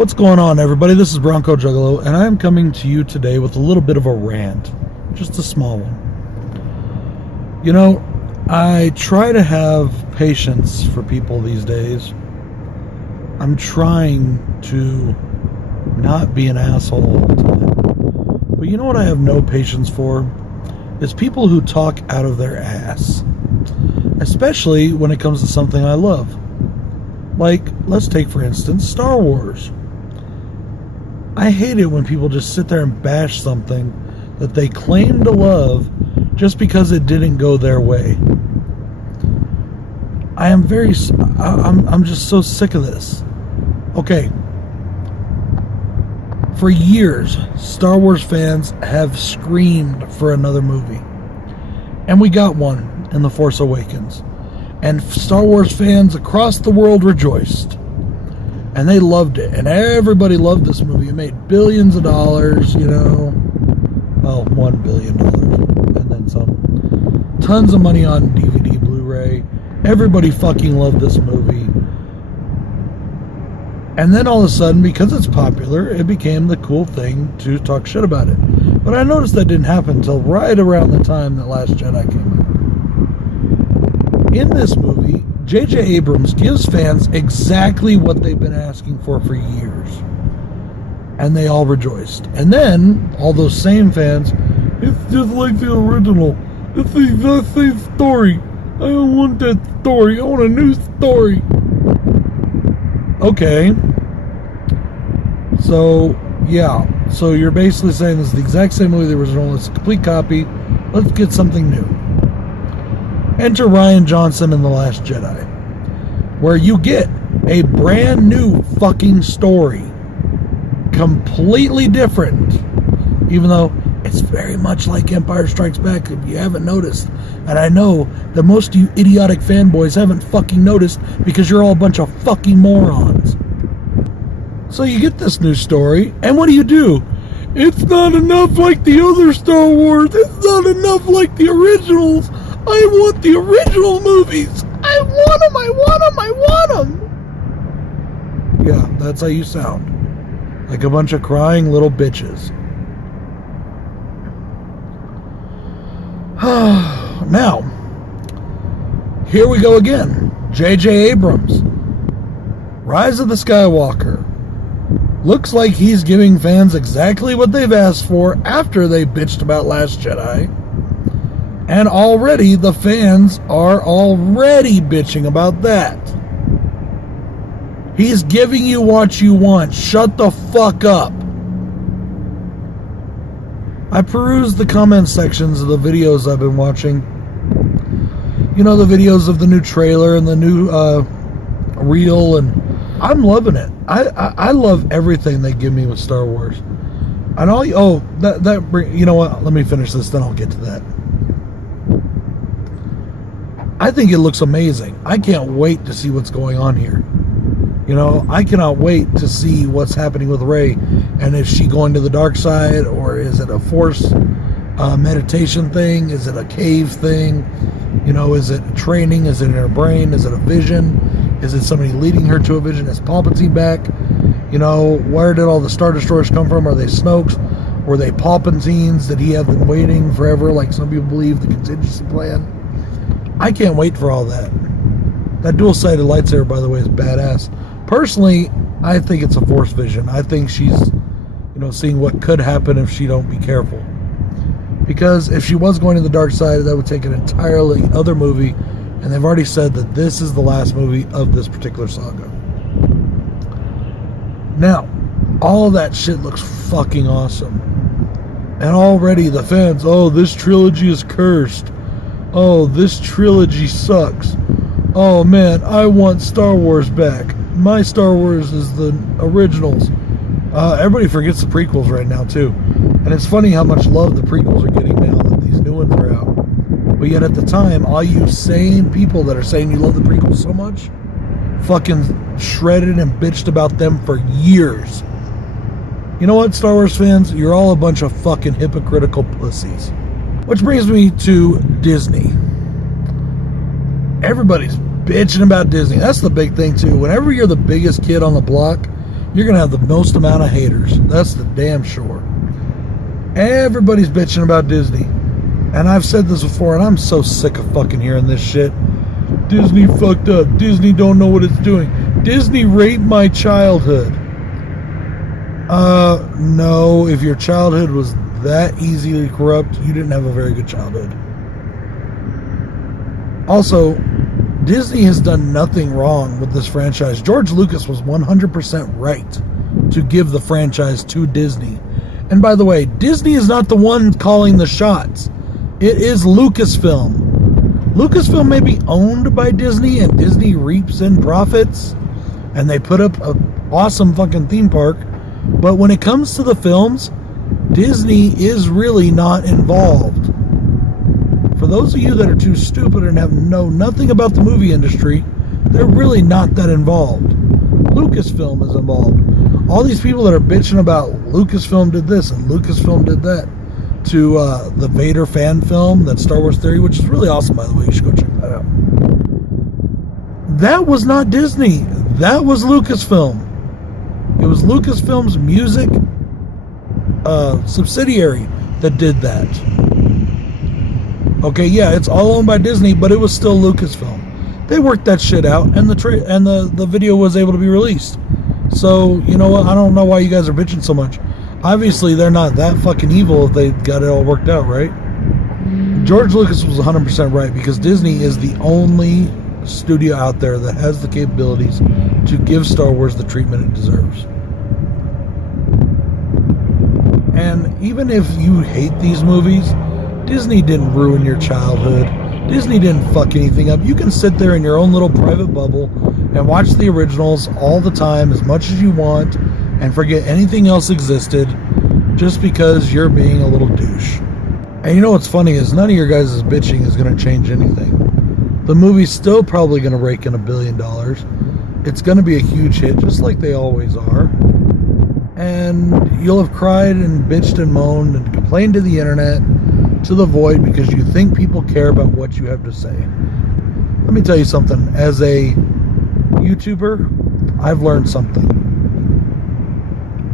What's going on, everybody? This is Bronco Juggalo, and I am coming to you today with a little bit of a rant. Just a small one. You know, I try to have patience for people these days. I'm trying to not be an asshole all the time. But you know what I have no patience for? Is people who talk out of their ass. Especially when it comes to something I love. Like, let's take, for instance, Star Wars. I hate it when people just sit there and bash something that they claim to love just because it didn't go their way. I'm just so sick of this. Okay. For years, Star Wars fans have screamed for another movie. And we got one in The Force Awakens. And Star Wars fans across the world rejoiced. And they loved it. And everybody loved this movie. It made billions of dollars, you know. Well, $1 billion. And then some. Tons of money on DVD, Blu-ray. Everybody fucking loved this movie. And then all of a sudden, because it's popular, it became the cool thing to talk shit about it. But I noticed that didn't happen until right around the time that Last Jedi came out. In this movie, J.J. Abrams gives fans exactly what they've been asking for years. And they all rejoiced. And then, all those same fans, it's just like the original. It's the exact same story. I don't want that story. I want a new story. Okay. So, yeah. So you're basically saying this is the exact same movie, the original. It's a complete copy. Let's get something new. Enter Rian Johnson in The Last Jedi, where you get a brand new fucking story. Completely different. Even though it's very much like Empire Strikes Back, if you haven't noticed. And I know that most of you idiotic fanboys haven't fucking noticed because you're all a bunch of fucking morons. So you get this new story, and what do? It's not enough like the other Star Wars. It's not enough like the originals. I want the original movies. I want them, I want them, I want them. Yeah, that's how you sound. Like a bunch of crying little bitches. Now, here we go again. J.J. Abrams. Rise of the Skywalker. Looks like he's giving fans exactly what they've asked for after they bitched about Last Jedi. And already the fans are already bitching about that. He's giving you what you want. Shut the fuck up. I perused the comment sections of the videos I've been watching. You know, the videos of the new trailer and the new reel, and I'm loving it. I love everything they give me with Star Wars. And all you know what? Let me finish this, then I'll get to that. I think it looks amazing. I can't wait to see what's going on here. You know, I cannot wait to see what's happening with Rey, and is she going to the dark side, or is it a force meditation thing? Is it a cave thing? You know, is it training? Is it in her brain? Is it a vision? Is it somebody leading her to a vision? Is Palpatine back? You know, where did all the Star Destroyers come from? Are they Snokes? Were they Palpatines? Did he have them waiting forever, like some people believe, the contingency plan? I can't wait for all that. That dual-sided lightsaber, by the way, is badass. Personally, I think it's a force vision. I think she's, you know, seeing what could happen if she don't be careful. Because if she was going to the dark side, that would take an entirely other movie, and they've already said that this is the last movie of this particular saga. Now, all of that shit looks fucking awesome. And already the fans, oh, this trilogy is cursed. Oh, this trilogy sucks. Oh man, I want Star Wars back. My Star Wars is the originals. Everybody forgets the prequels right now too. And it's funny how much love the prequels are getting now that these new ones are out. But yet at the time, all you sane people that are saying you love the prequels so much, fucking shredded and bitched about them for years. You know what, Star Wars fans? You're all a bunch of fucking hypocritical pussies. Which brings me to Disney. Everybody's bitching about Disney. That's the big thing too. Whenever you're the biggest kid on the block, you're going to have the most amount of haters. That's the damn sure. Everybody's bitching about Disney. And I've said this before, and I'm so sick of fucking hearing this shit. Disney fucked up. Disney don't know what it's doing. Disney raped my childhood. No. If your childhood was that easily corrupt, you didn't have a very good childhood. Also, Disney has done nothing wrong with this franchise. George Lucas was 100% right to give the franchise to Disney. And by the way, Disney is not the one calling the shots. It is Lucasfilm. Lucasfilm may be owned by Disney, and Disney reaps in profits, and they put up an awesome fucking theme park. But when it comes to the films, Disney is really not involved. For those of you that are too stupid and know nothing about the movie industry, they're really not that involved. Lucasfilm is involved. All these people that are bitching about Lucasfilm did this and Lucasfilm did that, to the Vader fan film, that Star Wars Theory, which is really awesome, by the way. You should go check that out. That was not Disney. That was Lucasfilm. It was Lucasfilm's music subsidiary that did that. Okay, yeah, it's all owned by Disney, but it was still Lucasfilm. They worked that shit out, and the video was able to be released. So, you know what? I don't know why you guys are bitching so much. Obviously, they're not that fucking evil if they got it all worked out, right? George Lucas was 100% right, because Disney is the only studio out there that has the capabilities to give Star Wars the treatment it deserves. And even if you hate these movies, Disney didn't ruin your childhood. Disney didn't fuck anything up. You can sit there in your own little private bubble and watch the originals all the time as much as you want and forget anything else existed just because you're being a little douche. And you know what's funny is none of your guys' bitching is going to change anything. The movie's still probably going to rake in $1 billion. It's going to be a huge hit, just like they always are. And you'll have cried and bitched and moaned and complained to the internet to the void because you think people care about what you have to say. Let me tell you something. As a YouTuber, I've learned something.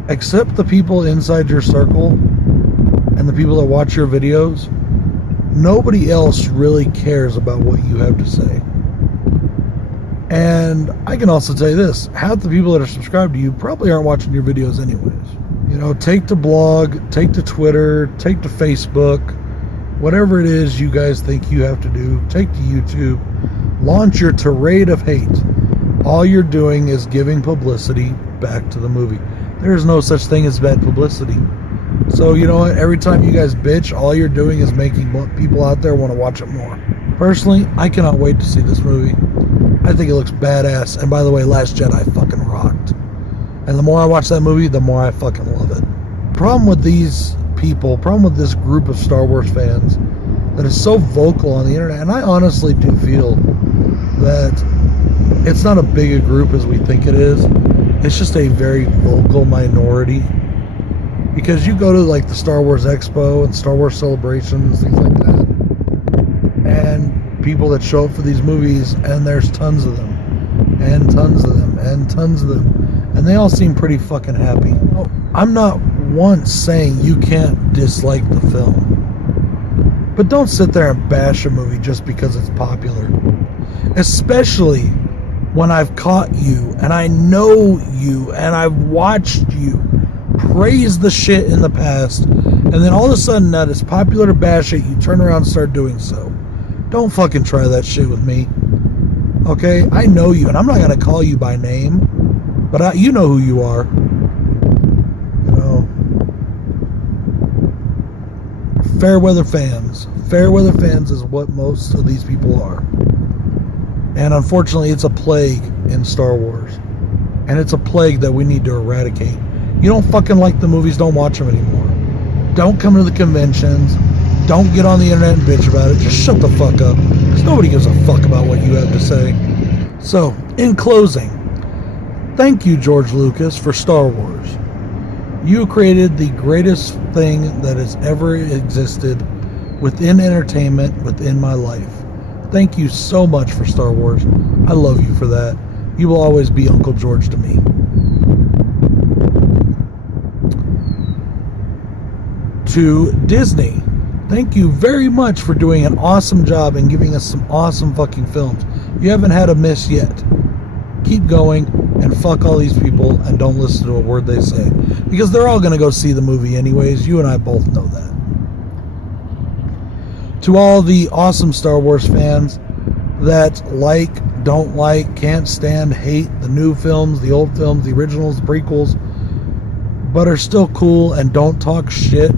Accept the people inside your circle and the people that watch your videos. Nobody else really cares about what you have to say. And I can also tell you this, half the people that are subscribed to you probably aren't watching your videos anyways. You know, take to blog, take to Twitter, take to Facebook, whatever it is you guys think you have to do, take to YouTube, launch your tirade of hate. All you're doing is giving publicity back to the movie. There's no such thing as bad publicity. So, you know what? Every time you guys bitch, all you're doing is making people out there want to watch it more. Personally, I cannot wait to see this movie. I think it looks badass. And by the way, Last Jedi fucking rocked. And the more I watch that movie, the more I fucking love it. Problem with these people, problem with this group of Star Wars fans that is so vocal on the internet, and I honestly do feel that it's not as big a group as we think it is. It's just a very vocal minority. Because you go to like the Star Wars Expo and Star Wars Celebrations, things like that, and people that show up for these movies, and there's tons of them, and tons of them, and tons of them, and they all seem pretty fucking happy. I'm not once saying you can't dislike the film, but don't sit there and bash a movie just because it's popular. Especially when I've caught you, and I know you, and I've watched you praise the shit in the past, and then all of a sudden that it's popular to bash it, you turn around and start doing so. Don't fucking try that shit with me. Okay? I know you, and I'm not gonna call you by name, but you know who you are. You know. Fair weather fans. Fair weather fans is what most of these people are. And unfortunately, it's a plague in Star Wars. And it's a plague that we need to eradicate. You don't fucking like the movies, don't watch them anymore. Don't come to the conventions. Don't get on the internet and bitch about it. Just shut the fuck up. Because nobody gives a fuck about what you have to say. So, in closing, thank you, George Lucas, for Star Wars. You created the greatest thing that has ever existed within entertainment, within my life. Thank you so much for Star Wars. I love you for that. You will always be Uncle George to me. to Disney. Thank you very much for doing an awesome job and giving us some awesome fucking films. You haven't had a miss yet. Keep going and fuck all these people and don't listen to a word they say. Because they're all going to go see the movie anyways. You and I both know that. To all the awesome Star Wars fans that like, don't like, can't stand, hate the new films, the old films, the originals, the prequels, but are still cool and don't talk shit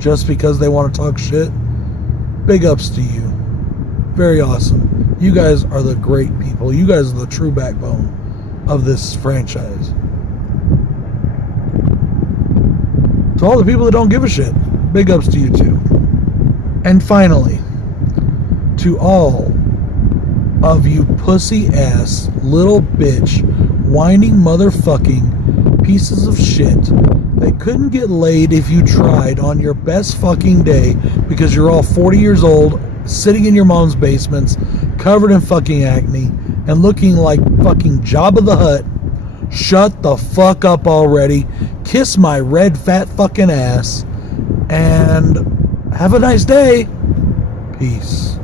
just because they want to talk shit, big ups to you. Very awesome. You guys are the great people. You guys are the true backbone of this franchise. To all the people that don't give a shit, big ups to you too. And finally, to all of you pussy ass little bitch whining motherfucking pieces of shit that couldn't get laid if you tried on your best fucking day because you're all 40 years old, sitting in your mom's basements, covered in fucking acne, and looking like fucking Jabba the Hutt. Shut the fuck up already. Kiss my red fat fucking ass. And have a nice day. Peace.